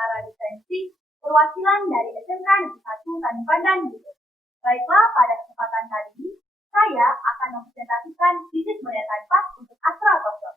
para lisensi perwakilan dari SMK Negeri 1 Tanjung Pandan gitu. Baiklah, pada kesempatan kali ini, saya akan mempresentasikan bisnis model kanvas untuk Astra Tokyo.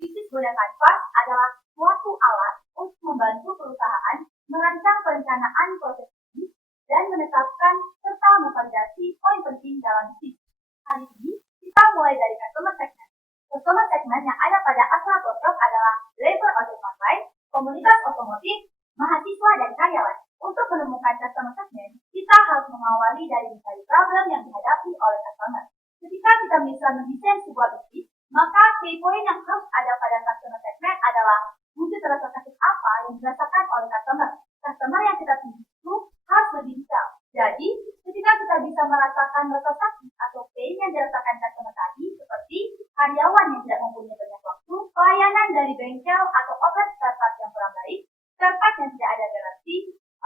Bisnis model kanvas adalah suatu alat untuk membantu perusahaan merancang perencanaan proses bisnis dan menetapkan serta memvalidasi poin penting dalam bisnis. Kali ini, kita mulai dari customer segment. Customer segment yang ada pada Astra Tokyo adalah driver ojek online, komunitas otomotif, mahasiswa, dan karyawan. Untuk menemukan customer segment, kita harus mengawali dari mencari problem yang dihadapi oleh customer. Ketika kita bisa mendesain sebuah bisnis, maka key point yang harus ada pada customer segment adalah wujud rasa sakit apa yang dirasakan oleh customer. Customer yang kita tuju itu harus lebih detail. Jadi, ketika kita bisa merasakan rasa sakit atau pain yang dirasakan customer tadi, seperti karyawan yang tidak mempunyai banyak waktu, pelayanan dari bengkel atau outlet spare part yang kurang baik, spare part yang tidak ada garansi,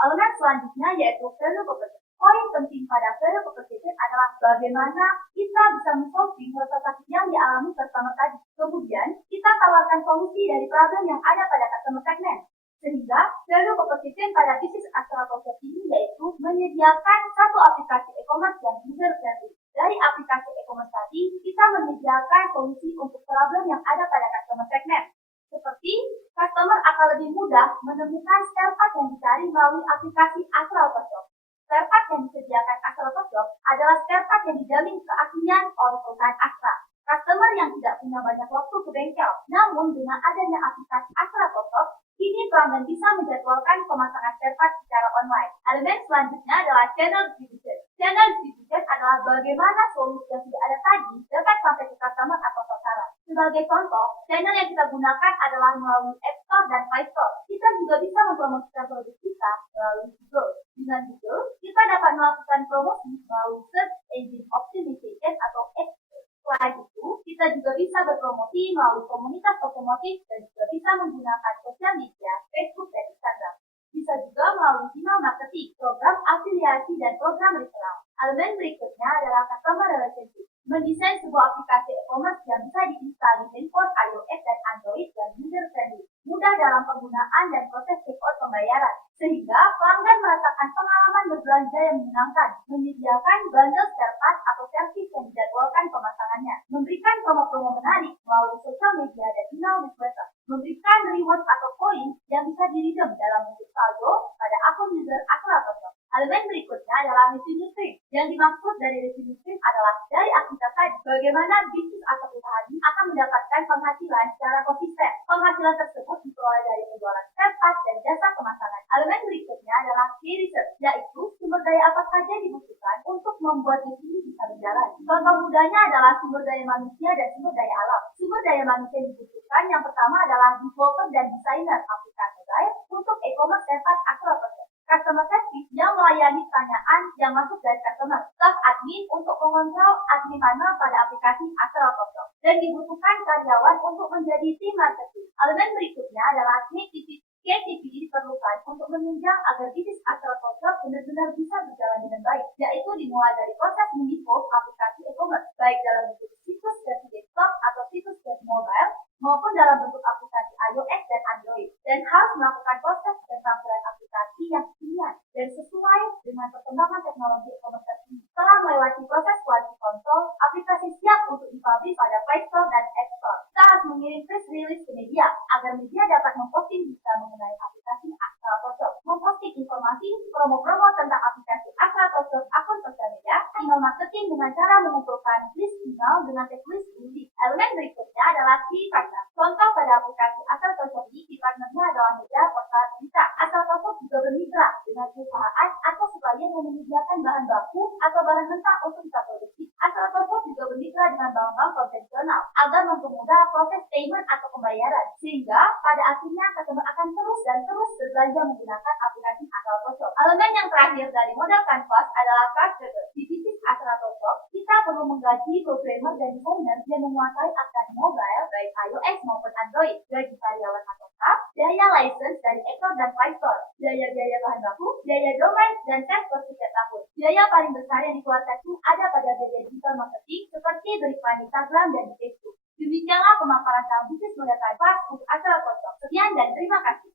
elemen selanjutnya yaitu value proposition. Poin penting pada value proposition adalah bagaimana kita bisa men-solving rasa sakit yang dialami customer tadi. Kemudian, kita tawarkan solusi dari problem yang ada pada customer segment. Sehingga, value proposition pada bisnis Astra Tokyo ini yaitu menyediakan satu aplikasi e-commerce yang user-friendly. Dari aplikasi e-commerce tadi, kita menyediakan solusi untuk problem yang ada pada customer segment. Seperti, customer akan lebih mudah menemukan spare part yang dicari melalui aplikasi Astra Tokyo. Spare part yang disediakan Astra Tokyo adalah spare part yang dijamin keaslian oleh perusahaan Astra. Customer yang tidak punya banyak waktu ke bengkel, namun dengan adanya aplikasi Astra Tokyo, kini pelanggan bisa menjadwalkan pemasangan spare part secara online. Elemen selanjutnya adalah channel distribution. Channel distribution adalah bagaimana solusi yang sudah ada tadi dapat sampai ke customer atau sasaran. Sebagai contoh, channel yang kita gunakan adalah melalui App Store dan Play Store. Kita juga bisa mempromosikan produk kita melalui Google. Dengan Google, kita dapat melakukan promosi melalui Search Engine Optimization atau SEO. Selain itu, kita juga bisa berpromosi melalui komunitas otomotif dan juga bisa menggunakan sosial media, Facebook dan Instagram. Bisa juga melalui email marketing, program afiliasi, dan program referral. Elemen berikutnya adalah customer relationship. Mendesain sebuah aplikasi e-commerce yang bisa diinstal di handphone iOS dan Android dan user-friendly, mudah dalam penggunaan dan proses checkout pembayaran, sehingga pelanggan merasakan pengalaman berbelanja yang menyenangkan, menyediakan bundle spare part atau servis yang dijadwalkan pemasangannya, memberikan promo-promo menarik melalui sosial media dan email newsletter, memberikan reward atau poin yang bisa di-redeem dalam bentuk saldo pada akun user Astra Tokyo. Elemen berikutnya adalah revenue stream. Yang dimaksud dari revenue stream adalah dari aktivitas tadi, bagaimana bisnis atau perusahaan ini akan mendapatkan penghasilan secara konsisten. Penghasilan tersebut diperoleh dari penjualan spare part dan jasa pemasangan. Elemen berikutnya adalah key research, yaitu sumber daya apa saja yang dibutuhkan untuk membuat bisnis ini bisa berjalan. Contoh mudahnya adalah sumber daya manusia dan sumber daya alam. Sumber daya manusia yang dibutuhkan yang pertama adalah developer dan desainer aplikasi mobile untuk e-commerce spare part Astra Tokyo. Customer service yang melayani pertanyaan yang masuk dari customer, staff admin untuk mengontrol admin panel pada aplikasi Astra Tokyo, dan dibutuhkan karyawan untuk menjadi tim marketing. Elemen berikutnya adalah creativity. Creativity diperlukan untuk menunjang agar bisnis Astra Tokyo benar-benar bisa berjalan dengan baik, yaitu dimulai dari proses mendevelop aplikasi e-commerce, baik dalam bentuk situs versi desktop atau situs versi mobile, maupun dalam bentuk aplikasi iOS dan Android, dan harus melakukan proses dan tampilan aplikasi yang kekinian dan sesuai dengan perkembangan teknologi e-commerce ini. Setelah melewati proses quality control, aplikasi siap untuk dipublish pada Play Store dan App Store. Kita harus mengirim press release ke media agar media dapat memposting berita mengenai aplikasi Astra Tokyo, memposting informasi promo-promo tentang aplikasi Astra Tokyo akun sosial media, email marketing dengan cara mengumpulkan list email dengan checklist unik. Elemen berikutnya adalah key partner. Contoh pada aplikasi Astra Tokyo ini, key partnernya adalah media portal berita. Astra Tokyo juga bermitra dengan perusahaan atau supplier yang menyediakan bahan baku atau bahan mentah untuk kita produksi. Astra Tokyo juga bermitra dengan bank-bank konvensional agar mempermudah proses payment atau pembayaran, sehingga pada akhirnya customer akan terus dan terus berbelanja menggunakan aplikasi Astra Tokyo. Elemen yang terakhir dari model canvas adalah card driver. Di bisnis Astra Tokyo, kita perlu menggaji programmer dan desainer yang menguasai aplikasi mobile baik iOS maupun Android, gaji karyawan atau staff, biaya license dari App Store dan Play Store, biaya bahan baku, biaya domain, dan tes per setiap tahun. Biaya paling besar yang dikeluarkan itu ada pada biaya digital marketing seperti beriklan di Instagram dan di Facebook. Demikianlah pemaparan tentang bisnis model canvas untuk Astra Tokyo. Sekian dan terima kasih.